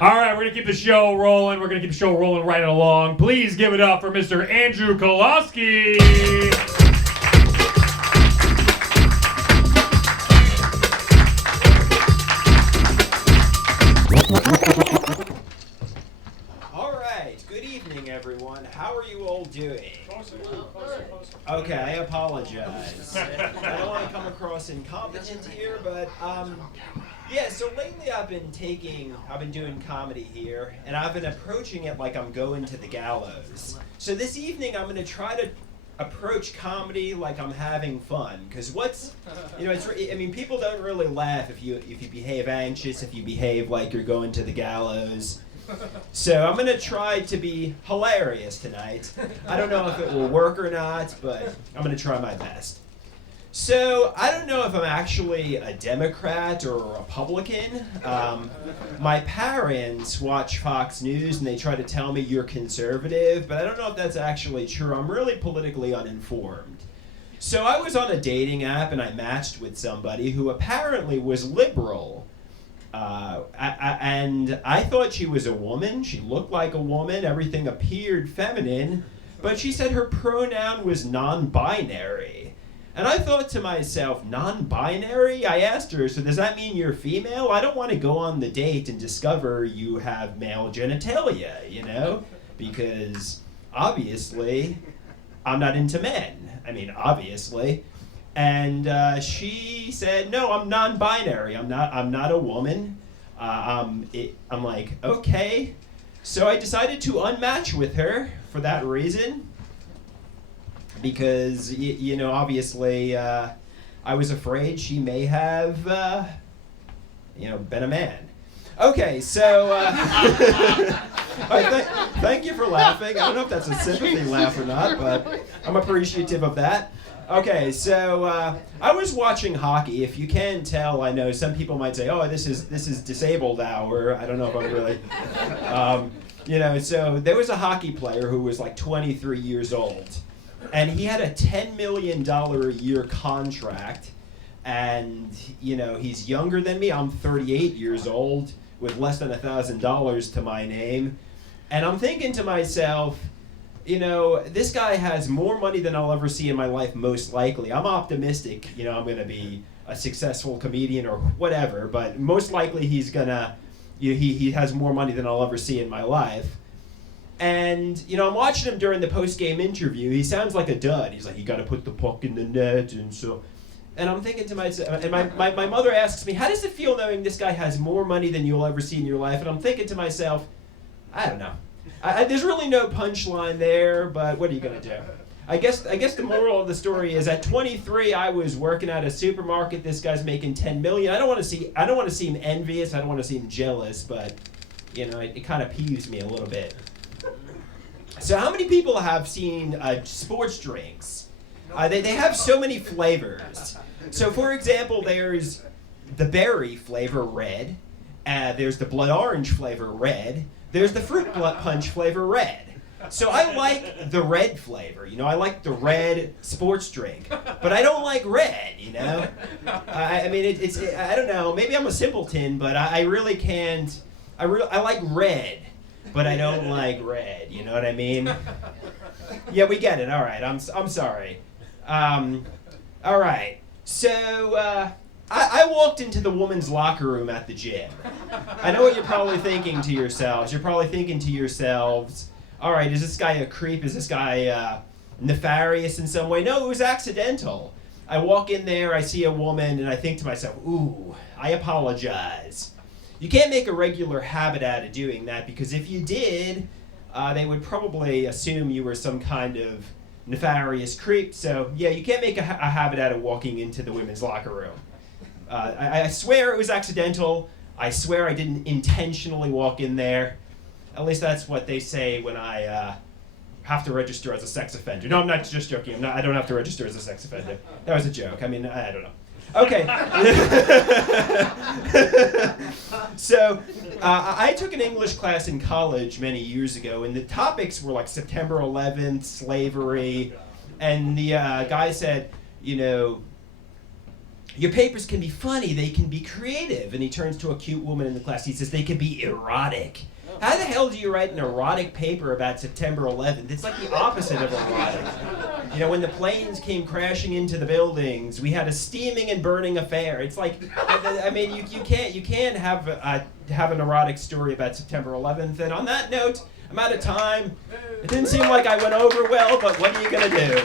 All right, we're going to keep the show rolling. We're going to keep the show rolling right along. Please give it up for Mr. Andrew Koloski. All right, good evening, everyone. How are you all doing? Okay, I apologize. I don't want to come across incompetent here, but yeah, so lately I've been doing comedy here, and I've been approaching it like I'm going to the gallows. So this evening I'm going to try to approach comedy like I'm having fun, because people don't really laugh if you behave anxious, if you behave like you're going to the gallows. So I'm going to try to be hilarious tonight. I don't know if it will work or not, but I'm going to try my best. So I don't know if I'm actually a Democrat or a Republican. My parents watch Fox News and they try to tell me you're conservative, but I don't know if that's actually true. I'm really politically uninformed. So I was on a dating app and I matched with somebody who apparently was liberal. And I thought she was a woman. She looked like a woman. Everything appeared feminine. But she said her pronoun was non-binary. And I thought to myself, non-binary? I asked her, so does that mean you're female? I don't want to go on the date and discover you have male genitalia, Because obviously, I'm not into men. I mean, obviously. And she said, no, I'm non-binary. I'm not a woman. I'm like, okay. So I decided to unmatch with her for that reason. Because, obviously, I was afraid she may have, been a man. Okay, so thank you for laughing. I don't know if that's a sympathy laugh or not, but I'm appreciative of that. Okay, so I was watching hockey. If you can tell, I know some people might say, "Oh, this is disabled hour." I don't know if I'm really, So there was a hockey player who was like 23 years old, and he had a $10 million a year contract, and he's younger than me. I'm 38 years old with less than $1,000 to my name, and I'm thinking to myself, this guy has more money than I'll ever see in my life, most likely. I'm optimistic, I'm going to be a successful comedian or whatever, but most likely he's going to, he has more money than I'll ever see in my life. And, I'm watching him during the post-game interview. He sounds like a dud. He's like, you got to put the puck in the net, and I'm thinking to myself, and my mother asks me, how does it feel knowing this guy has more money than you'll ever see in your life? And I'm thinking to myself, I don't know. There's really no punchline there, but what are you gonna do? I guess the moral of the story is at 23, I was working at a supermarket. This guy's making $10 million. I don't want to seem envious. I don't want to seem jealous, but it kind of peeves me a little bit. So how many people have seen sports drinks? They have so many flavors. So for example, there's the berry flavor, red. There's the blood orange flavor, red. There's the fruit punch flavor, red. So I like the red flavor, I like the red sports drink, but I don't like red, I don't know, maybe I'm a simpleton, but I really can't, I like red, but I don't like red, you know what I mean? Yeah, we get it, all right, I'm sorry. All right, so, I walked into the women's locker room at the gym. I know what you're probably thinking to yourselves. You're probably thinking to yourselves, all right, is this guy a creep? Is this guy nefarious in some way? No, it was accidental. I walk in there, I see a woman, and I think to myself, ooh, I apologize. You can't make a regular habit out of doing that, because if you did, they would probably assume you were some kind of nefarious creep. So, yeah, you can't make a habit out of walking into the women's locker room. I swear it was accidental. I swear I didn't intentionally walk in there. At least that's what they say when I have to register as a sex offender. No, I'm not just joking. I don't have to register as a sex offender. That was a joke. I mean, I don't know. Okay. So, I took an English class in college many years ago, and the topics were like September 11th, slavery, and the guy said, your papers can be funny, they can be creative. And he turns to a cute woman in the class. He says, they can be erotic. How the hell do you write an erotic paper about September 11th? It's like the opposite of erotic. You know, when the planes came crashing into the buildings, we had a steaming and burning affair. It's like, I mean, you can't have an erotic story about September 11th. And on that note, I'm out of time. It didn't seem like I went over well, but what are you gonna do?